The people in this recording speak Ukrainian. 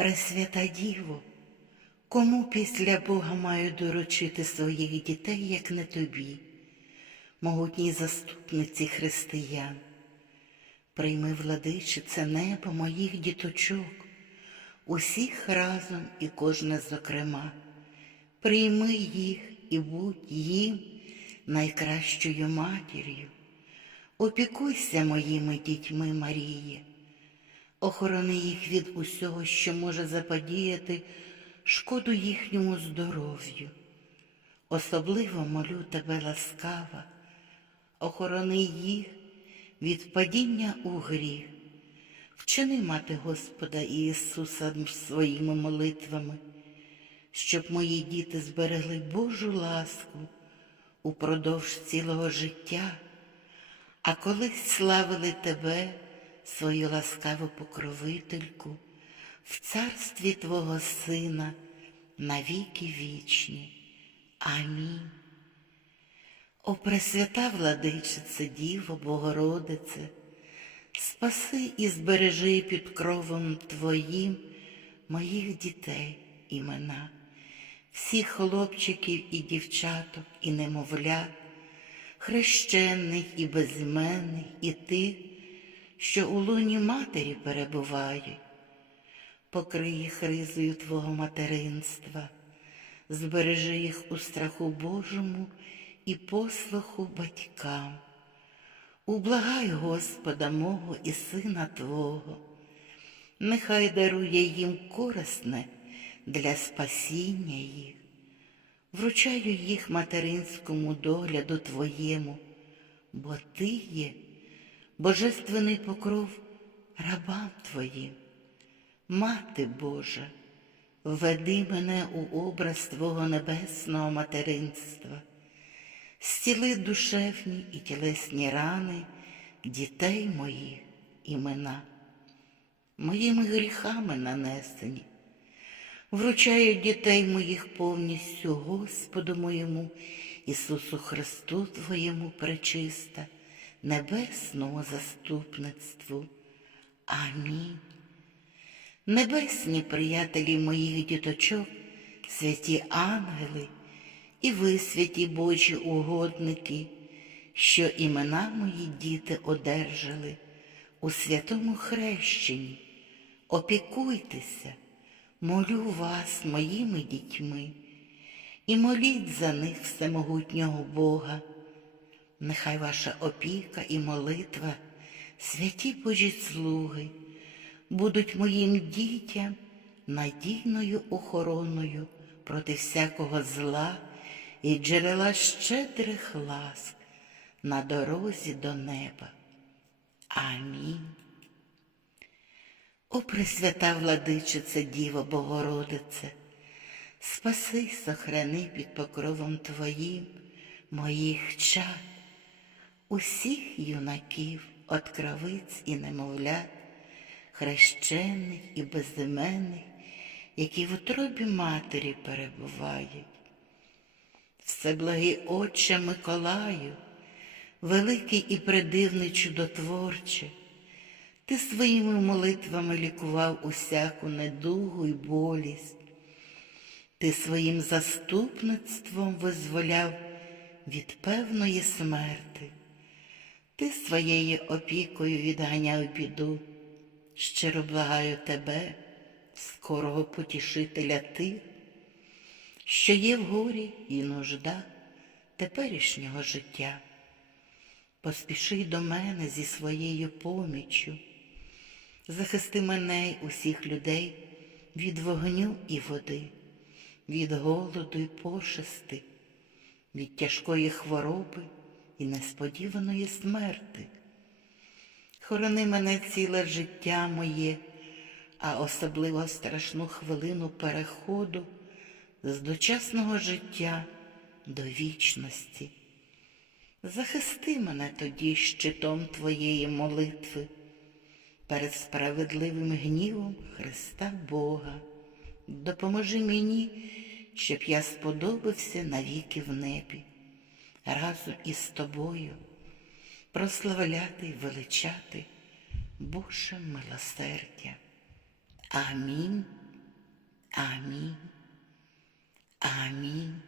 Пресвята Діво, кому після Бога маю доручити своїх дітей, як не тобі, могутній заступниці християн? Прийми, владичице, небо моїх діточок, усіх разом і кожне зокрема. Прийми їх і будь їм найкращою матір'ю. Опікуйся моїми дітьми, Маріє, охорони їх від усього, що може заподіяти шкоду їхньому здоров'ю. Особливо молю тебе ласкава, охорони їх від падіння у гріх. Вчини мати Господа Ісуса своїми молитвами, щоб мої діти зберегли Божу ласку упродовж цілого життя, а колись славили тебе, свою ласкаву покровительку, в царстві Твого Сина навіки вічні. Амінь. О Пресвята владичице, Діво, Богородице, спаси і збережи під кровом Твоїм моїх дітей імена, всіх хлопчиків і дівчаток, і немовлят, хрещених і безіменних, і тих, що у луні матері перебувають. Покрий їх ризою Твого материнства, збережи їх у страху Божому і послуху батькам. Ублагай Господа мого і Сина Твого, нехай дарує їм корисне для спасіння їх, вручаю їх материнському догляду Твоєму, бо Ти є божественний покров рабам Твоїм. Мати Божа, введи мене у образ Твого небесного материнства, зціли душевні і тілесні рани дітей моїх імена, моїми гріхами нанесені. Вручаю дітей моїх повністю Господу моєму, Ісусу Христу Твоєму пречиста, небесному заступництву. Амінь. Небесні приятелі моїх діточок, святі ангели і ви, святі Божі угодники, що імена мої діти одержали у святому хрещенні, опікуйтеся, молю вас моїми дітьми, і моліть за них всемогутнього Бога. Нехай ваша опіка і молитва, святі Божі слуги, будуть моїм дітям надійною охороною проти всякого зла і джерела щедрих ласк на дорозі до неба. Амінь. О Пресвята владичице Діво Богородице, спаси, сохрани під покровом Твоїм моїх чад, усіх юнаків, откровиць і немовлят, хрещених і безіменних, які в утробі матері перебувають. Всеблагий Отче Миколаю, великий і предивний чудотворче, ти своїми молитвами лікував усяку недугу й болість, ти своїм заступництвом визволяв від певної смерти, ти своєю опікою відганяв біду. Щиро благаю тебе, скорого потішителя тих, що є в горі і нужда теперішнього життя. Поспіши до мене зі своєю поміччю, захисти мене й усіх людей від вогню і води, від голоду й пошести, від тяжкої хвороби і несподіваної смерти. Хорони мене ціле життя моє, а особливо страшну хвилину переходу з дочасного життя до вічності. Захисти мене тоді щитом Твоєї молитви перед справедливим гнівом Христа Бога. Допоможи мені, щоб я сподобався навіки в небі, разом із тобою прославляти й величати Боже милосердя. Амінь. Амінь. Амінь.